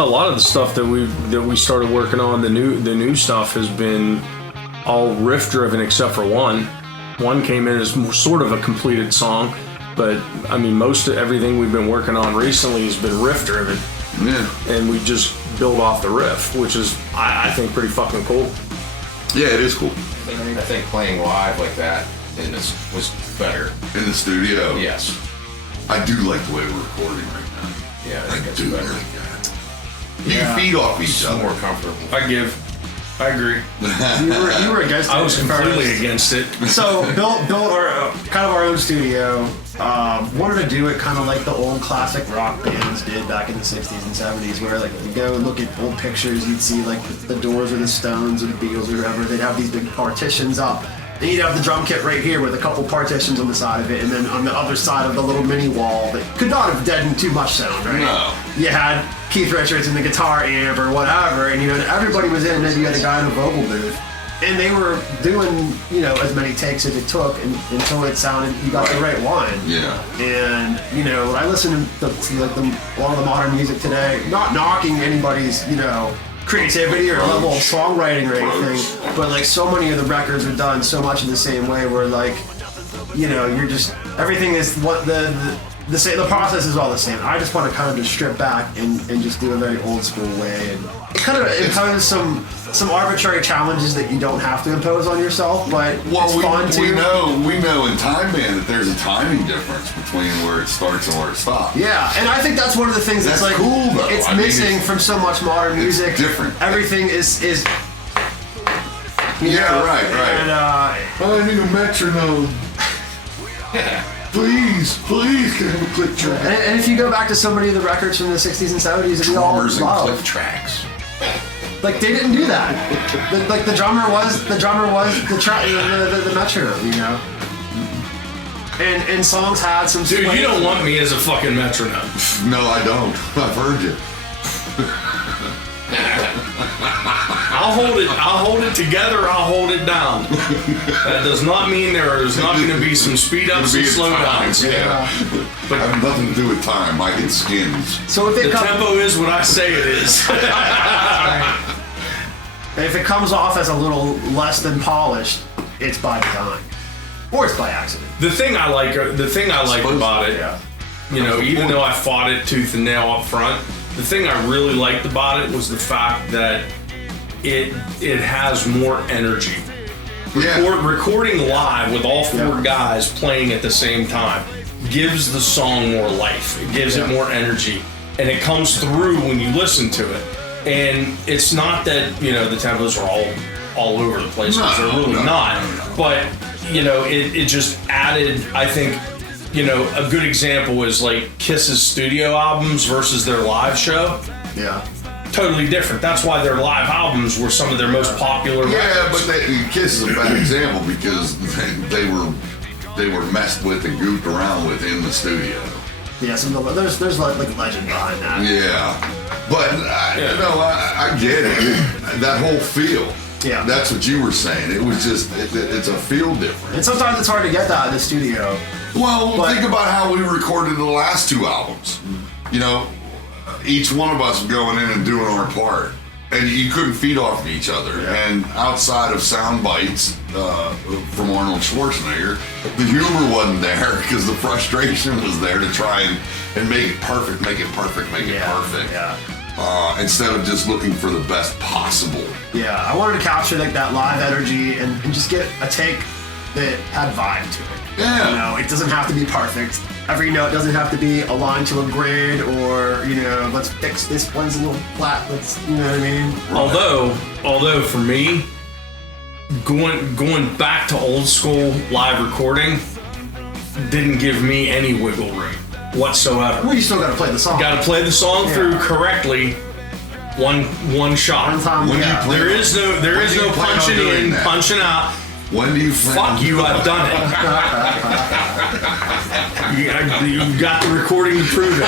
a lot of the stuff that we started working on, the new stuff has been all riff driven except for one. One came in as sort of a completed song, but I mean most of everything we've been working on recently has been riff driven. Yeah. And we just build off the riff, which is I think pretty fucking cool. Yeah, it is cool. I think playing live like that was better. In the studio? Yes. I do like the way we're recording right now. Yeah, I think I do better. like that. You can feed off each other. More comfortable. I agree. You were against it. I was completely against it. So built our kind of our own studio. Wanted to do it kind of like the old classic rock bands did back in the 60s and 70s, where like you go look at old pictures, you'd see like the Doors or the Stones or the Beatles or whoever. They'd have these big partitions up. And you'd have the drum kit right here with a couple partitions on the side of it, and then on the other side of the little mini wall that could not have deadened too much sound, right? No. You had Keith Richards and the guitar amp or whatever, and everybody was in, and then you had a guy in a vocal booth. And they were doing, as many takes as it took until it sounded, you got the right one. Yeah. And, when I listen to a lot of the modern music today, not knocking anybody's, creativity or level of songwriting or anything, but like so many of the records are done so much in the same way where like, you're just, everything is what the process is all the same. I just want to kind of just strip back and just do a very old school way, and it kind of imposes some arbitrary challenges that you don't have to impose on yourself, but it's fun too. We know in Time Man that there's a timing difference between where it starts and where it stops. Yeah, and I think that's one of the things that's like cool though. It's missing from so much modern music. It's different. Everything is right. And I need a metronome. Please, can I have a click track? And if you go back to so many of the records from the 60s and 70s that we all Drummers and love, click tracks. like they didn't do that. The drummer was the metronome, And songs had some. Dude, you don't want me as a fucking metronome. No, I don't. I've heard you. I'll hold it together, I'll hold it down. That does not mean there is not going to be some speed ups and slow downs. Yeah. But I have nothing to do with time. I get skins. So if the tempo is what I say it is. And if it comes off as a little less than polished, it's by design. Or it's by accident. The thing I like about it, even though I fought it tooth and nail up front, the thing I really liked about it was the fact that it has more energy. Recording live with all four guys playing at the same time gives the song more life. It gives it more energy, and it comes through when you listen to it. And it's not that the tempos are all over the place, because they're really not. But it just added, I think. A good example is like Kiss's studio albums versus their live show. Yeah. Totally different. That's why their live albums were some of their most popular records. Yeah, but Kiss is a bad example because they were messed with and goofed around with in the studio. Yeah, there's like legend behind that. Yeah, but I get it. That whole feel. Yeah. That's what you were saying. It was just, it's a feel difference. And sometimes it's hard to get that in the studio. Well, think about how we recorded the last two albums. Each one of us going in and doing our part. And you couldn't feed off of each other. Yeah. And outside of sound bites from Arnold Schwarzenegger, the humor wasn't there because the frustration was there to try and make it perfect, make it perfect. Yeah. Instead of just looking for the best possible. Yeah, I wanted to capture like that live energy and just get a take that had vibe to it. Yeah. It doesn't have to be perfect. Every note doesn't have to be aligned to a grid or, let's fix this one's a little flat. You know what I mean? Right. Although for me, going back to old school live recording didn't give me any wiggle room whatsoever. Well, you still got to play the song. Got to play the song through correctly. One shot. One time. There is no punching in, punching out. When do you plan? Fuck you! I've done it. You got the recording to prove it.